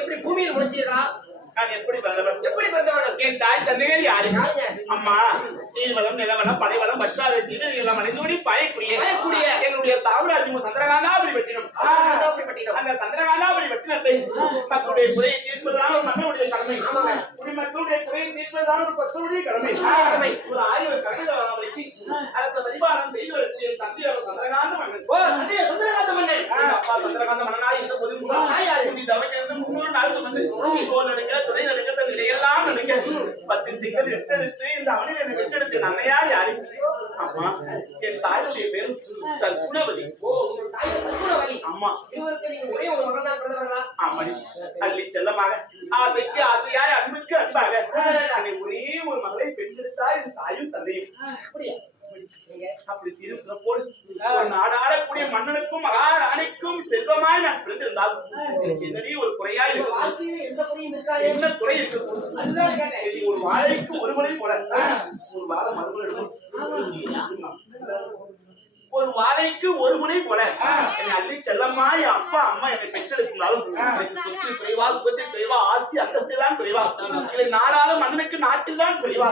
எப்படி பூமியில் முடிச்சீர்களா? நான் எப்படி பிறந்தவன் என் தாய் தந்தைகள் யாரு? அம்மா நீர்வளம் நிலவளம் படைவளம் பற்றாதீ மனிதோடி பயக்கூடிய என்னுடைய சாம்ராஜ்யம் சந்திரகாந்தாபுரி பட்டினம். அந்த சந்திரகாந்தாபுரி பட்டினத்தை தன்னுடைய குறையை தீர்ப்பதுதான் ஒரு மன்னனுடைய கடமை. குடிமக்களுடைய குறையை தீர்ப்பதுதான் ஒரு பக்தனுடைய கடமை. ஒரு 1000 கணக்கில் வச்சு அரச பரிபாலனம் செய்து வச்சு தந்தையோட சந்திரகாந்த மன்னன். சந்திரகாந்த மன்னன் அப்பா சந்திரகாந்த மன்னனாய் இருந்த போது 300 நாள் வந்து கோல் நடுங்க துணை நடுங்க தன் நிலையெல்லாம் நடுங்க 10 திங்கள் எட்டெடுத்து இந்த அவனில் என்னை வெட்டெடுத்து நன்னையா யாரு? அம்மா என் தாயுடைய பேரு சல்குணவதி. அம்மா ஒரே ஒரு மகன் தான் பிறந்தவர்களா? ஆமாடி அள்ளி செல்லமாக ஆசைக்கு ஆசையாய் அன்புக்கு அன்பாக ஒரே ஒரு மகளை பெற்றெடுத்தா என் தாயும் தந்தையும். அப்படி திருப்போடு நாடாளக்கூடிய மன்னனுக்கும் மகாராணிக்கும் செல்வமாய் நான் பிறந்திருந்தால் என்னடி ஒரு குறையா இருக்கு? என்ன குறை இருக்கு? ஒரு வாழைக்கு ஒரு மணி போல ஒரு வாரம் மறுபடி ஒரு வாழைக்கு ஒரு முனை போல என்னை அள்ளி செல்லம்மா என் அப்பா அம்மா என்னை பெற்றெடுத்தாலும் எனக்கு சொத்து குறைவா சுகத்தில் குறைவா ஆஸ்தி அந்தஸ்தில் தான் குறைவா இல்லை நாடாளும் மன்னனுக்கு நாட்டில் தான் குறைவா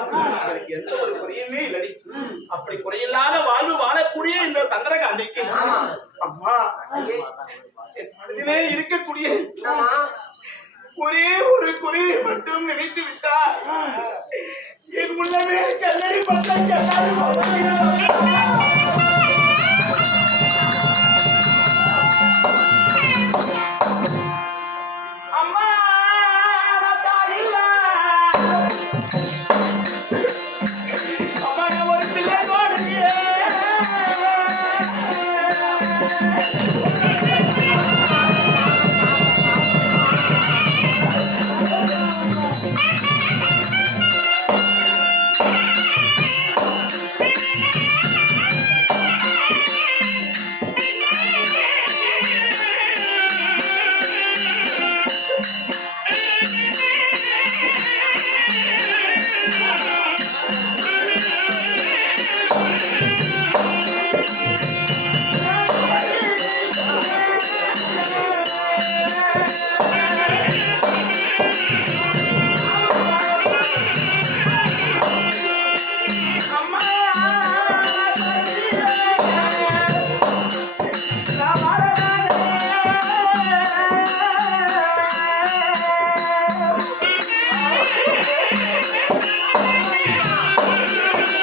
எனக்கு எந்த ஒரு குறையுமே இல்லடி. அப்படி குறையில்லாத வாழ்வு வாழக்கூடிய இந்த சந்திரகாந்திக்கு அம்மா மனதிலே இருக்கக்கூடிய ஒரே ஒரு குறையை மட்டும் நினைத்து விட்டார் என் உள்ளமே கல்லடி பட்ட